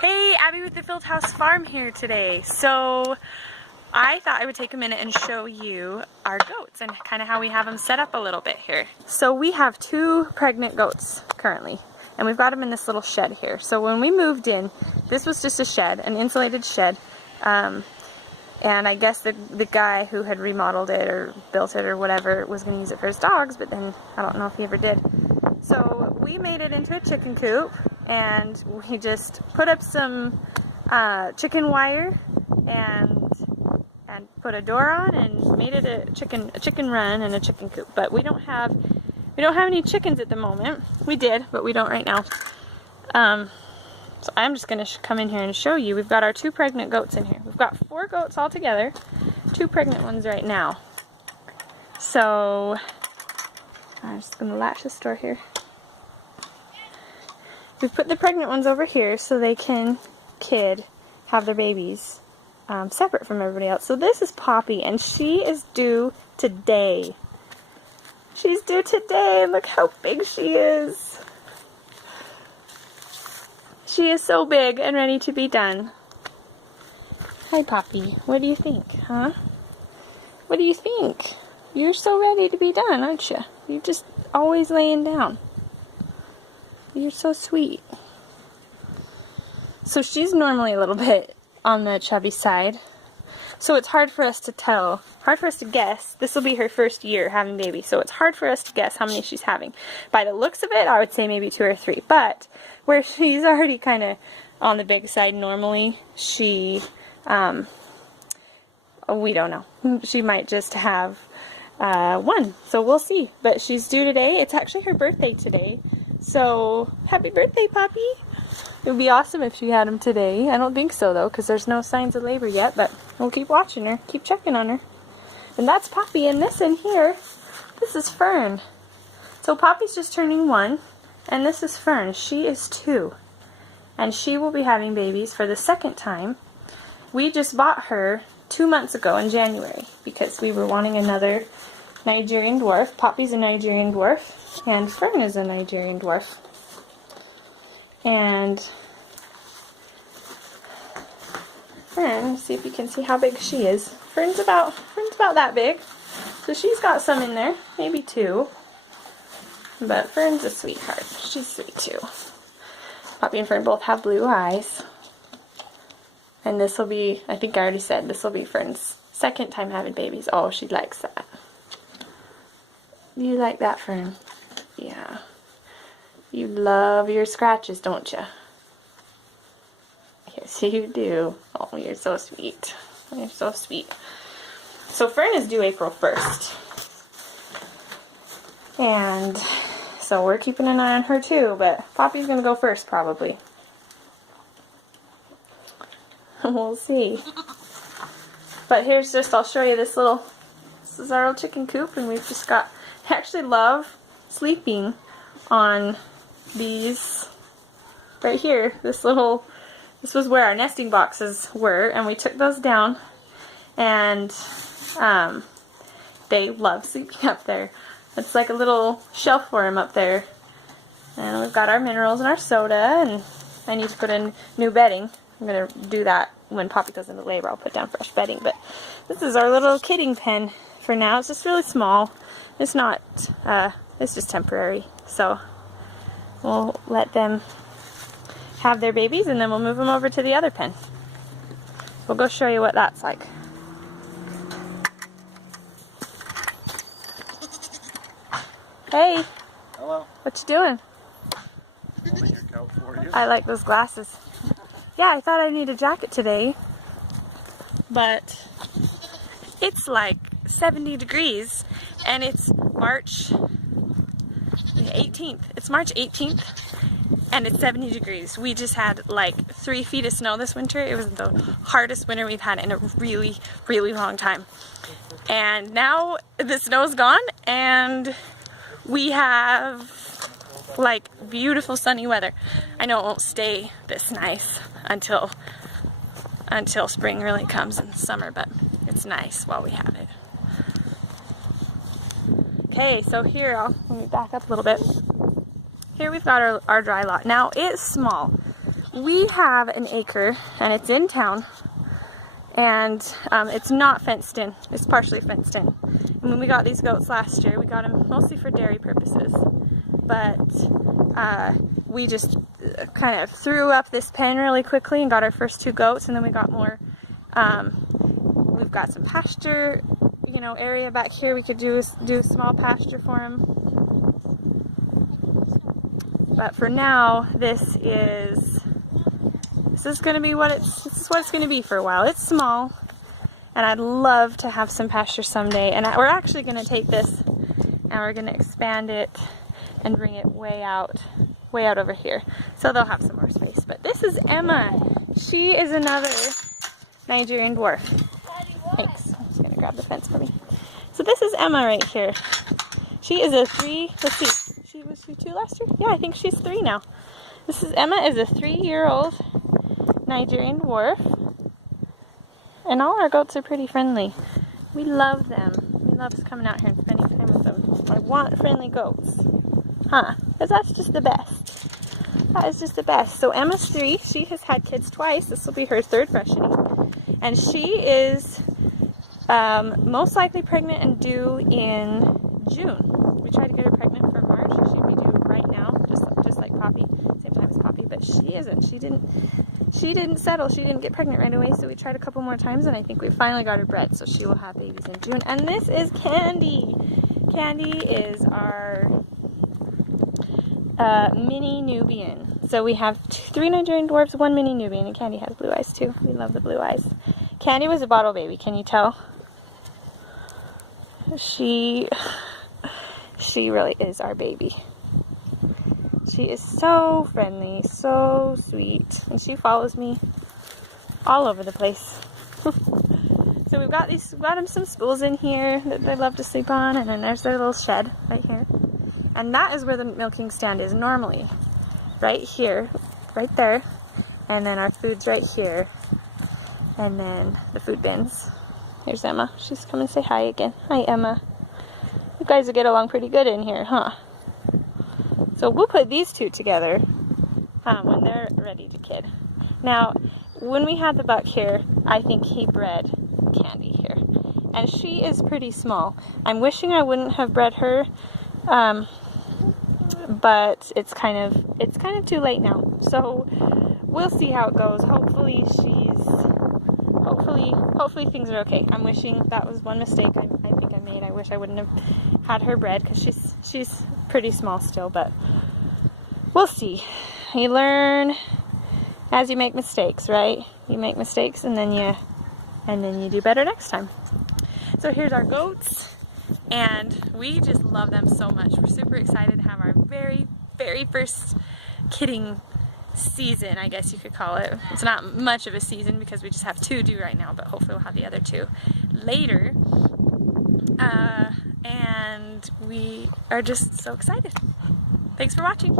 Hey, Abby with the Fieldhouse Farm here today. So I thought I would take a minute and show you our goats and kind of how we have them set up a little bit here. So we have 2 pregnant goats currently, and we've got them in this little shed here. So when we moved in, this was just a shed, an insulated shed. And I guess the guy who had remodeled it or built it or whatever was going to use it for his dogs, but then I don't know if he ever did. So we made it into a chicken coop, and we just put up some chicken wire and put a door on and made it a chicken run and a chicken coop. But we don't have any chickens at the moment. We did, but we don't right now. So I'm just going to come in here and show you. We've got our 2 pregnant goats in here. We've got 4 goats all together, 2 pregnant ones right now. So I'm just going to latch this door here. We've put the pregnant ones over here so they can have their babies separate from everybody else. So this is Poppy, and she is due today. She's due today, and look how big she is. She is so big and ready to be done. Hi, Poppy. What do you think, huh? What do you think? You're so ready to be done, aren't you? You're just always laying down. You're so sweet. So she's normally a little bit on the chubby side. So it's hard for us to tell, hard for us to guess. This will be her first year having babies, so it's hard for us to guess how many she's having. By the looks of it, I would say maybe 2 or 3. But where she's already kind of on the big side normally, she, we don't know. She might just have 1. So we'll see. But she's due today. It's actually her birthday today. So happy birthday, Poppy. It would be awesome if she had him today. I don't think so, though, because there's no signs of labor yet, but we'll keep watching her, keep checking on her. And that's Poppy, and this in here, this is Fern. So Poppy's just turning 1, and this is Fern. She is 2, and she will be having babies for the 2nd time. We just bought her 2 months ago in January because we were wanting another Nigerian dwarf. Poppy's a Nigerian dwarf, and Fern is a Nigerian dwarf. And Fern, let's see if you can see how big she is. Fern's about that big. So she's got some in there, maybe 2. But Fern's a sweetheart. She's sweet too. Poppy and Fern both have blue eyes. And this will be, I think I already said, this will be Fern's 2nd time having babies. Oh, she likes that. You like that, Fern? Yeah. You love your scratches, don't you? Yes, you do. Oh, you're so sweet. You're so sweet. So Fern is due April 1st. And so we're keeping an eye on her too, but Poppy's going to go first probably. We'll see. But here's just, I'll show you this is our little chicken coop, and we've just got, I actually love sleeping on these right here. This was where our nesting boxes were, and we took those down, and they love sleeping up there. It's like a little shelf for them up there. And we've got our minerals and our soda, and I need to put in new bedding. I'm going to do that when Poppy goes into labor. I'll put down fresh bedding, but this is our little kidding pen for now. It's just really small. It's not, it's just temporary. So we'll let them have their babies, and then we'll move them over to the other pen. We'll go show you what that's like. Hey. Hello. What you doing? Holding your coat for you. I like those glasses. Yeah, I thought I need a jacket today, but it's like 70 degrees, and it's March 18th. It's March 18th, and it's 70 degrees. We just had like 3 feet of snow this winter. It was the hardest winter we've had in a really, really long time. And now the snow's gone, and we have like beautiful sunny weather. I know it won't stay this nice until spring really comes in the summer, but it's nice while we have it. Okay, so here, let me back up a little bit. Here we've got our dry lot. Now it's small. we have an acre and it's in town, and it's not fenced in. It's partially fenced in. And when we got these goats last year, we got them mostly for dairy purposes, but we just kind of threw up this pen really quickly and got our first 2 goats, and then we got more. We've got some pasture, you know, area back here. We could do a small pasture for them. But for now, this is going to be this is what it's going to be for a while. It's small, and I'd love to have some pasture someday. And we're actually going to take this and we're going to expand it and bring it way out over here. So they'll have some more space. But this is Emma. She is another Nigerian dwarf. Thanks. I'm just going to grab the fence for me. So this is Emma right here. She is a 3, let's see. Was she 2 last year? Yeah, I think she's 3 now. Emma is a 3-year-old Nigerian dwarf. And all our goats are pretty friendly. We love them. We love coming out here and spending time with them. I want friendly goats. Huh? Because that's just the best. That is just the best. So Emma's 3. She has had kids twice. This will be her 3rd freshening. And she is most likely pregnant and due in June. We tried to get her pregnant for March. She'd be due right now, just like Poppy, same time as Poppy, but she isn't. She didn't settle. She didn't get pregnant right away, so we tried a couple more times, and I think we finally got her bred, so she will have babies in June. And this is Candy. Candy is our mini Nubian. So we have 3 Nigerian dwarfs, 1 mini Nubian, and Candy has blue eyes too. We love the blue eyes. Candy was a bottle baby, can you tell? She really is our baby. She is so friendly, so sweet, and she follows me all over the place. So we've got them some spools in here that they love to sleep on, and then there's their little shed right here. And that is where the milking stand is normally. Right here, right there. And then our food's right here. And then the food bins. Here's Emma. She's come and say hi again. Hi, Emma. You guys will get along pretty good in here, huh? So we'll put these 2 together when they're ready to kid. Now, when we had the buck here, I think he bred Candy here. And she is pretty small. I'm wishing I wouldn't have bred her, but it's kind of too late now. So we'll see how it goes. Hopefully things are okay. I'm wishing that was one mistake I think I made. I wish I wouldn't have had her bred because she's pretty small still, but we'll see. You learn as you make mistakes, right? You make mistakes and then you do better next time. So here's our goats, and we just love them so much. We're super excited to have our very, very first kidding season, I guess you could call it. It's not much of a season because we just have 2 due right now, but hopefully we'll have the other 2 later. And we are just so excited. Thanks for watching.